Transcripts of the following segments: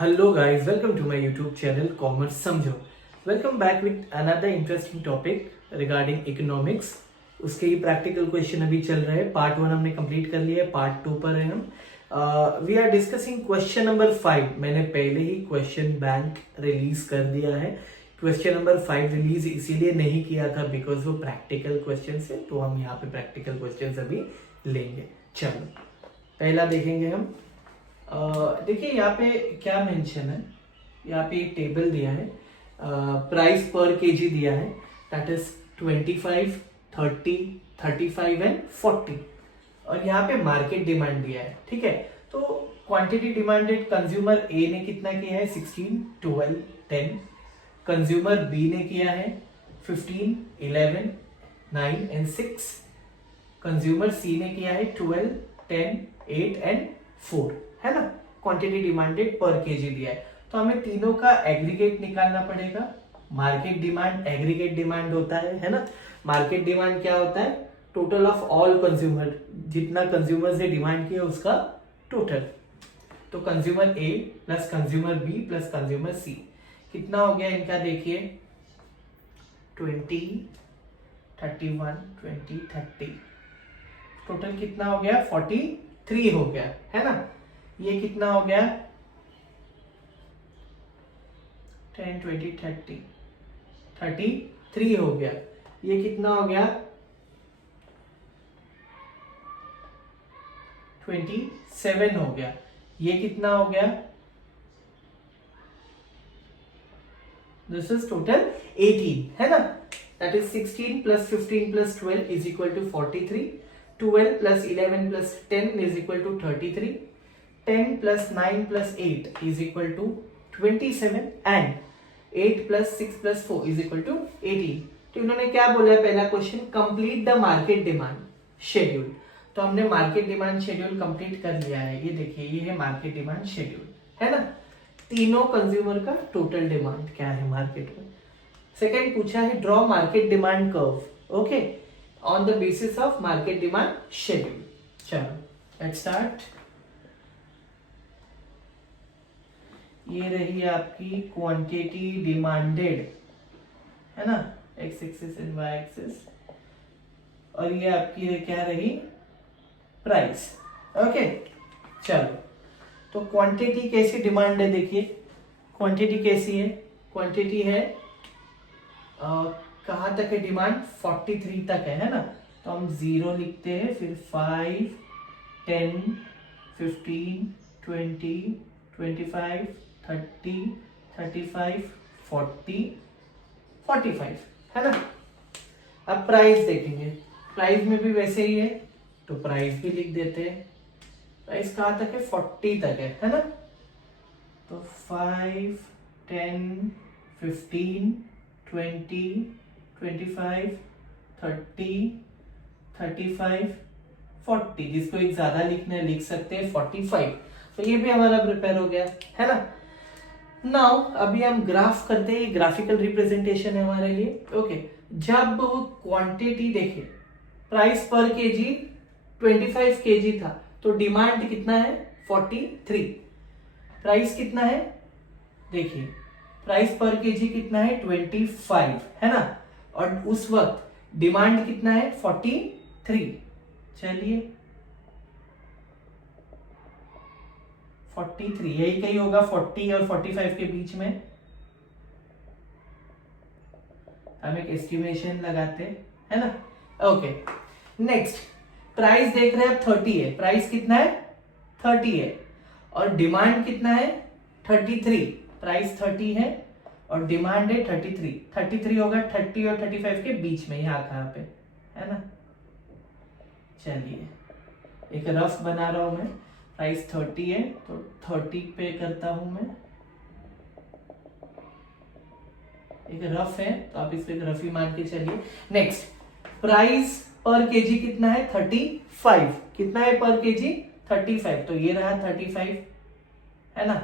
Hello guys, welcome to my YouTube channel Commerce Samjho. Welcome back with another interesting topic regarding economics. उसके ही practical question अभी चल रहे हैं. Part 1 हमने complete कर लिया है, पार्ट 2 पर है हम. We are discussing question number 5. मैंने पहले ही क्वेश्चन बैंक रिलीज कर दिया है. क्वेश्चन नंबर 5 रिलीज इसीलिए नहीं किया था बिकॉज वो प्रैक्टिकल क्वेश्चन है, तो हम यहाँ पे प्रैक्टिकल क्वेश्चन अभी लेंगे. चलो पहला देखेंगे हम. देखिए यहाँ पे क्या मेंशन है. यहाँ पे एक टेबल दिया है, प्राइस पर केजी दिया है, दैट इज 25, 30, 35 एंड 40. और यहाँ पे मार्केट डिमांड दिया है. ठीक है, तो क्वांटिटी डिमांडेड कंज्यूमर ए ने कितना किया है 16, 12, 10. कंज्यूमर बी ने किया है 15, 11, 9 एंड 6. कंज्यूमर सी ने किया है 12, 10, 8 एंड 4. है ना. क्वांटिटी डिमांडेड पर केजी दिया है, तो हमें तीनों का एग्रीगेट निकालना पड़ेगा. मार्केट डिमांड एग्रीगेट डिमांड होता है ना. मार्केट डिमांड क्या होता है? टोटल ऑफ ऑल कंज्यूमर, जितना कंज्यूमर से डिमांड किया उसका टोटल. तो consumer A plus consumer B plus consumer C कितना हो गया इनका? देखिए 20, 31, 20, 30. टोटल कितना हो गया? 43 हो गया, है ना. ये कितना हो गया? 10, 20, 30, 33 हो गया. ये कितना हो गया? 27 हो गया. ये कितना हो गया? दिस इज टोटल 18, है ना. That is 16 plus 15 plus 12 is equal to 43. 12 plus 11 plus 10 is equal to 33. 10 plus 9 plus 8 is equal to 27 and 8 plus 6 plus 4 is equal to 18. तो इन्होंने क्या बोला है? पहला question, complete the market demand schedule. तो हमने मार्केट डिमांड शेड्यूल कंप्लीट कर लिया है. ये देखिए, ये है मार्केट डिमांड शेड्यूल, है ना. तीनों कंज्यूमर का टोटल डिमांड क्या है मार्केट में. सेकंड पूछा है draw market demand curve, okay, on the basis of market demand schedule. चलो लेट्स स्टार्ट. ये रही आपकी क्वांटिटी डिमांडेड, है ना, X axis and Y axis. और ये आपकी क्या रही? प्राइस. ओके चलो, तो क्वांटिटी कैसी डिमांड है? देखिए क्वांटिटी कैसी है. क्वांटिटी है कहाँ तक है डिमांड? 43 तक है ना. तो हम 0 लिखते हैं, फिर 5, 10, 15, 20, 25, 30, 35, 40, 45, है ना. अब प्राइस देखेंगे. प्राइस में भी वैसे ही है, तो प्राइस भी लिख देते हैं. प्राइस कहाँ तक है? 40 तक है ना. तो 5, 10, 15, 20, 25, 30, 35, 40. जिसको एक ज्यादा लिखना है लिख सकते हैं 45. तो ये भी हमारा प्रिपेयर हो गया, है ना. नाउ अभी हम ग्राफ करते हैं. ग्राफिकल रिप्रेजेंटेशन है हमारे लिए. ओके, जब क्वांटिटी देखिए, प्राइस पर केजी 25 केजी था, तो डिमांड कितना है? 43. प्राइस कितना है? देखिए प्राइस पर केजी कितना है? 25, है ना. और उस वक्त डिमांड कितना है? 43. चलिए 43 यही कहीं होगा 40 और 45 के बीच में. हम एक एस्टिमेशन लगाते हैं ना. ओके, नेक्स्ट प्राइस देख रहे हैं अब 30 है. प्राइस कितना है? 30 है. और डिमांड कितना है? 33. प्राइस 30 है और डिमांड है 33. 33 होगा 30 और 35 के बीच में, यहाँ कहाँ पे, है ना. चलिए एक रफ बना रहा हूं मैं. प्राइस 30 है तो 30 पे करता हूं मैं. एक रफ है तो आप इसको एक रफ ही मान के चलिए. नेक्स्ट, प्राइस पर केजी कितना है? 35. कितना है पर केजी? 35. तो ये रहा 35, है ना.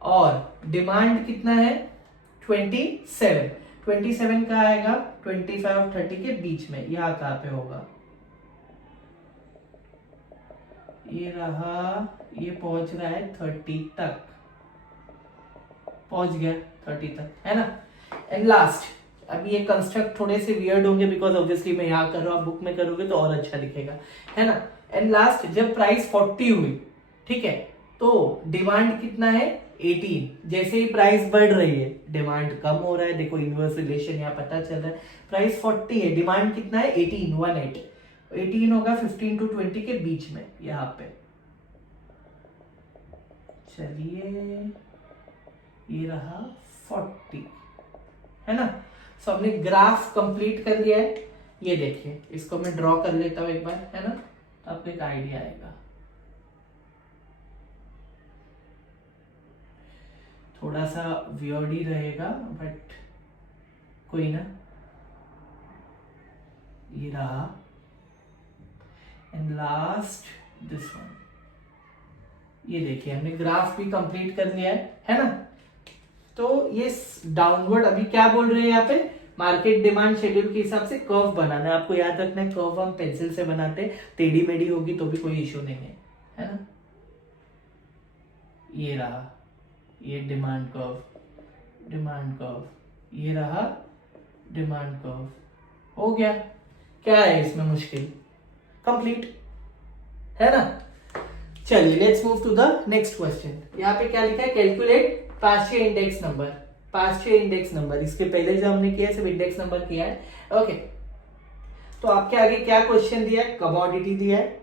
और डिमांड कितना है? 27. 27 का आएगा 25 और 30 के बीच में, यहां कहां पे होगा? ये रहा, ये पहुंच रहा है 30 तक. पहुंच गया 30 तक, है ना। एंड लास्ट, अभी ये कंस्ट्रक्ट थोड़े से वियर्ड होंगे बिकॉज ऑब्वियसली मैं यहाँ कर रहा हूँ, आप बुक में करोगे तो और अच्छा दिखेगा, है ना। एंड लास्ट, जब प्राइस 40 हुई, ठीक है, तो डिमांड कितना है 18। जैसे ही प्राइस बढ़ रही है डिमांड कम हो रहा है, देखो इनवर्स रिलेशन यहाँ पता चल रहा है। प्राइस 40 है, डिमांड कितना है 18, 18 होगा 15 to 20 के बीच में यहाँ पे। चलिए ये रहा 40, है ना। सो हमने ग्राफ कंप्लीट कर लिया है। ये देखिए, इसको मैं ड्रॉ कर लेता हूं एक बार, है ना, तो आपको एक आइडिया आएगा। थोड़ा सा वियर्ड ही रहेगा बट कोई ना। ये रहा एंड लास्ट दिस वन। ये देखिए हमने ग्राफ भी कंप्लीट कर लिया है ना। तो ये डाउनवर्ड, अभी क्या बोल रहे हैं यहाँ पे, मार्केट डिमांड शेड्यूल के हिसाब से कर्व बनाना है। आपको याद रखना है, कर्व हम पेंसिल से बनाते हैं, टेढ़ी मेढ़ी होगी तो भी कोई इश्यू नहीं है ना। ये रहा ये डिमांड कर्व, ये रहा डिमांड कर्व। हो गया, क्या है इसमें मुश्किल, कंप्लीट, है ना। चलिए let's move to the next question. यहाँ पे क्या लिखा है, कैलकुलेट पार्शियल इंडेक्स नंबर। इसके पहले जो हमने किया सिर्फ इंडेक्स नंबर किया है, ओके। तो आपके आगे क्या क्वेश्चन दिया है, कमोडिटी दिया है,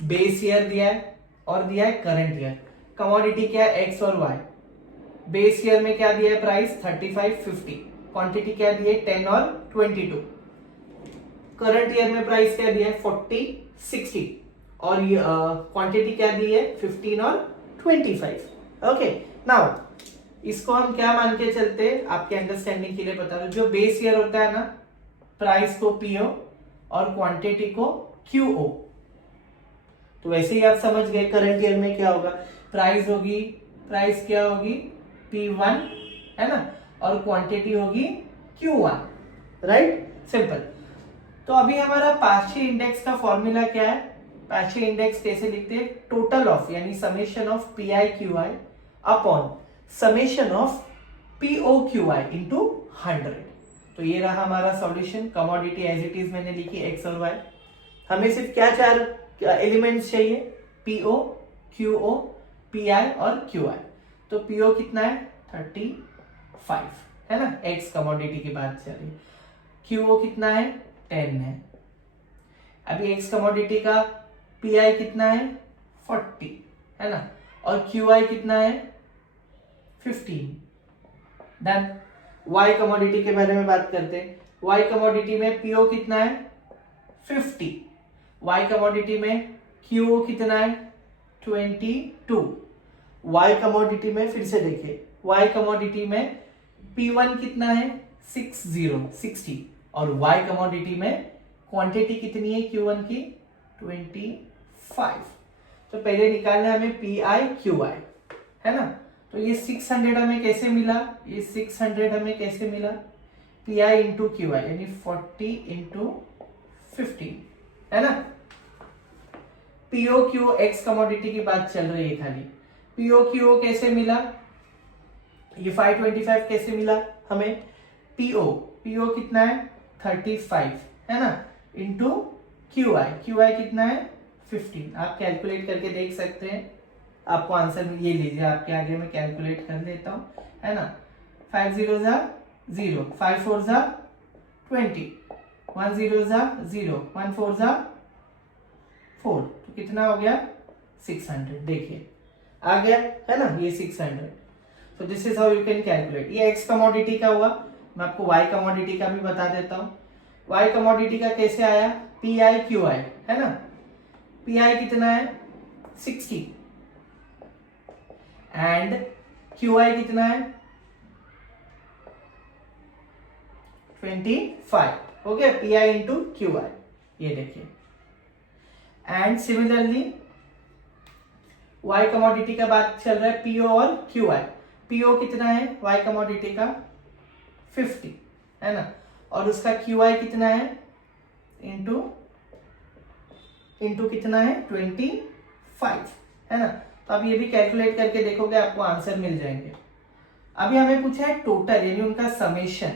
बेस ईयर दिया है और दिया है करंट ईयर। कमोडिटी क्या है, एक्स और वाई। बेस ईयर में क्या दिया है, प्राइस 35, 50। क्वांटिटी क्या दी है, 10 और 22। करंट ईयर में प्राइस क्या दिया है, 40, 60 और क्वांटिटी क्या दी है, 15 और 25। ओके, नाउ इसको हम क्या मान के चलते हैं, आपके अंडरस्टैंडिंग के लिए बता दो। जो बेस ईयर होता है ना, प्राइस को पीओ और क्वांटिटी को क्यूओ। तो वैसे ही आप समझ गए करंट ईयर में क्या होगा, प्राइस क्या होगी P1, है ना, और क्वांटिटी होगी Q1, राइट, सिंपल। तो अभी हमारा पार्शियल इंडेक्स का फॉर्मूला क्या है, पार्शियल इंडेक्स कैसे लिखते हैं, टोटल ऑफ यानी summation of PI QI upon summation of PO QI into 100। तो ये रहा हमारा solution. Commodity as it is मैंने लिखी x और y। हमें सिर्फ क्या चार एलिमेंट्स चाहिए, PO, QO, PI और QI। तो PO कितना है 35, है ना, x कमोडिटी की बात चल रही है। QO कितना है 10 है। अभी x कमोडिटी का PI कितना है 40, है ना, और QI कितना है 15। डन। Y कमोडिटी के बारे में बात करते हैं। Y कमोडिटी में PO कितना है 50, Y कमोडिटी में QO कितना है 22। Y कमोडिटी में फिर से देखिए, Y कमोडिटी में P1 कितना है 60 और Y कमोडिटी में क्वांटिटी कितनी है Q1 की 25। तो पहले निकालना है हमें PI QI, है ना। तो ये 600 हमें कैसे मिला, ये 600 हमें कैसे मिला, PI इंटू QI यानी 40 इंटू 15, है ना। POQ X कमोडिटी की बात चल रही है खाली। POQ कैसे मिला, ये 525 कैसे मिला हमें, PO कितना है 35, है ना, इंटू QI कितना है 15। आप कैलकुलेट करके देख सकते हैं, आपको आंसर ये लीजिए, आपके आगे मैं कैलकुलेट कर लेता हूं, है ना। 5 0 जा 0, 5 4 जा 20, 1 0 जा 0, 1 4 जा 4, तो कितना हो गया 600। देखिए आ गया, है ना, ये 600। तो this is how you can calculate. ये एक्स कमोडिटी का हुआ। मैं आपको वाई कमोडिटी का भी बता देता हूं। वाई कमोडिटी का कैसे आया, PI QI, है ना। PI कितना है 60 एंड QI कितना है 25, हो गया, PI इंटू QI, ये देखिए। एंड सिमिलरली Y कमोडिटी का बात चल रहा है, PO और QI। PO कितना है Y कमोडिटी का 50, है ना, और उसका QI कितना है इंटू कितना है 25, है ना। तो आप ये भी कैलकुलेट करके देखोगे, आपको आंसर मिल जाएंगे, अभी हमें पूछा है टोटल यानी उनका summation.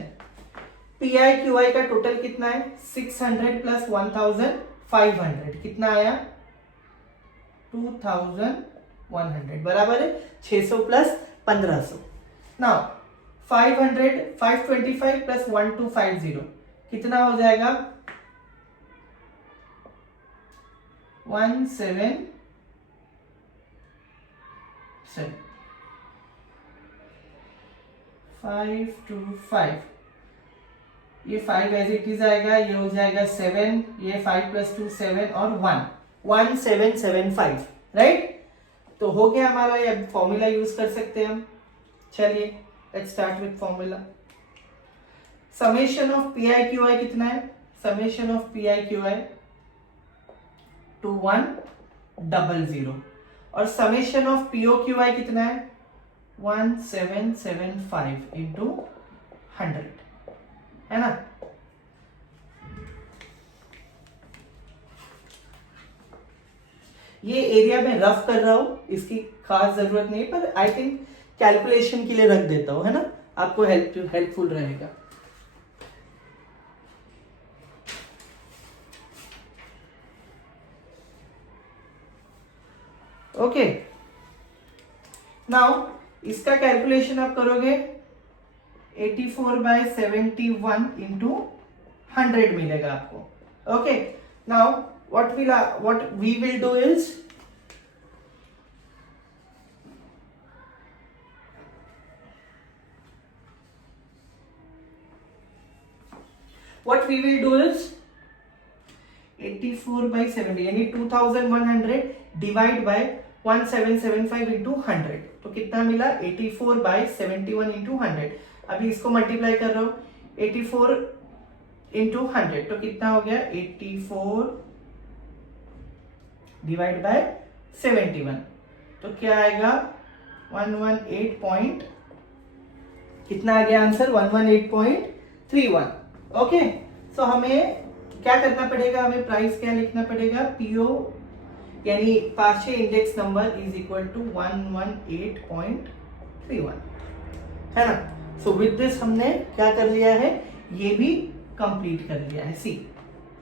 P I Q I का टोटल कितना है 600 प्लस 1500 कितना आया 2100 बराबर है 600 प्लस 1500। नाउ 525 प्लस 1250 कितना हो जाएगा 177 525 ये 5 एज इट इज आएगा, ये हो जाएगा 7, ये 5 प्लस 2 7 और 1 1775 राइट। तो हो गया हमारा, ये फॉर्मूला यूज कर सकते हैं हम। चलिए let's start with formula. Summation of P I Q I कितना है, summation of P I Q I 2100 और summation of PO Q I कितना है 1775 इंटू 100 है ना। ये एरिया में रफ कर रहा हूं, इसकी खास जरूरत नहीं, पर आई थिंक कैलकुलेशन के लिए रख देता हूं है ना, आपको हेल्पफुल रहेगा। ओके नाउ इसका कैलकुलेशन आप करोगे 84/71 इंटू 100 मिलेगा आपको। Okay now what we will do is what we will do is 84/70 यानी 2100 डिवाइड बाय 1775 इंटू 100 तो कितना मिला 84/71 इंटू 100। अभी इसको मल्टीप्लाई कर रहा हूं 84 इंटू 100 तो कितना हो गया 84 डिवाइड बाय 71 तो क्या आएगा 118 पॉइंट कितना आ गया आंसर 118.31। ओके सो हमें क्या करना पड़ेगा, हमें प्राइस क्या लिखना पड़ेगा पीओ यानी partial index number is equal to 118.31 है ना। सो विद दिस हमने क्या कर लिया है, ये भी कंप्लीट कर लिया है। सी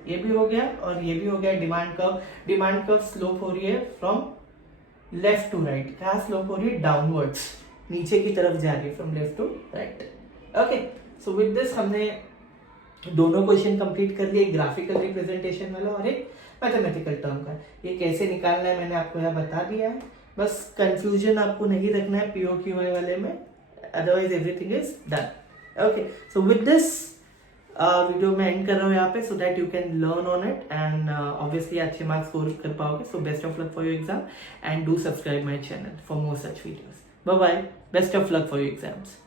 ये भी हो गया और ये भी हो गया। डिमांड कर्व स्लोप हो रही है फ्रॉम लेफ्ट टू राइट, क्या स्लोप हो रही है डाउनवर्ड्स, नीचे की तरफ जा रही है from left to right. Okay so with this हमने दोनों क्वेश्चन कंप्लीट कर लिए, ग्राफिकल रिप्रेजेंटेशन वाला और एक मैथमेटिकल टर्म का। ये कैसे निकालना है मैंने आपको यहाँ बता दिया है, बस कंफ्यूजन आपको नहीं रखना है पीओ क्यू आई वाले में, otherwise everything is done. Okay so with this video में एंड कर रहा हूँ यहाँ पे, so that you can learn on it and obviously अच्छे मार्क्स स्कोर कर पाओगे। So best of luck for your exam and do subscribe my channel for more such videos. Bye bye, best of luck for your exams.